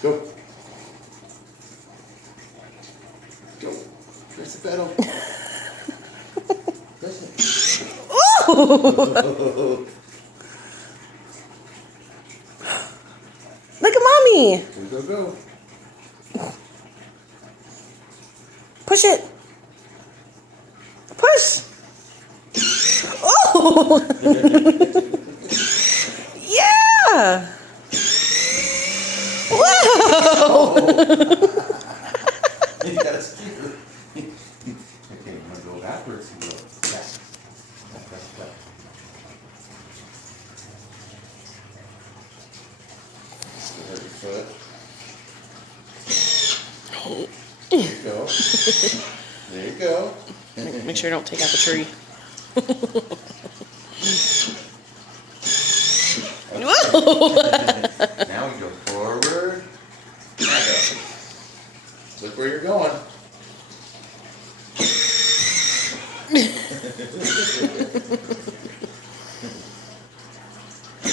Go. Go. Press the pedal. Press it. Look at mommy. Go, go, go. Push it. Push. Oh. Yeah. Whoa. You gotta steer. Okay, I'm gonna go backwards and go. Yeah. Press play. Hurt your foot. There you go. There you go. Make sure you don't take out the tree. Now we go forward. Now go. Look where you're going.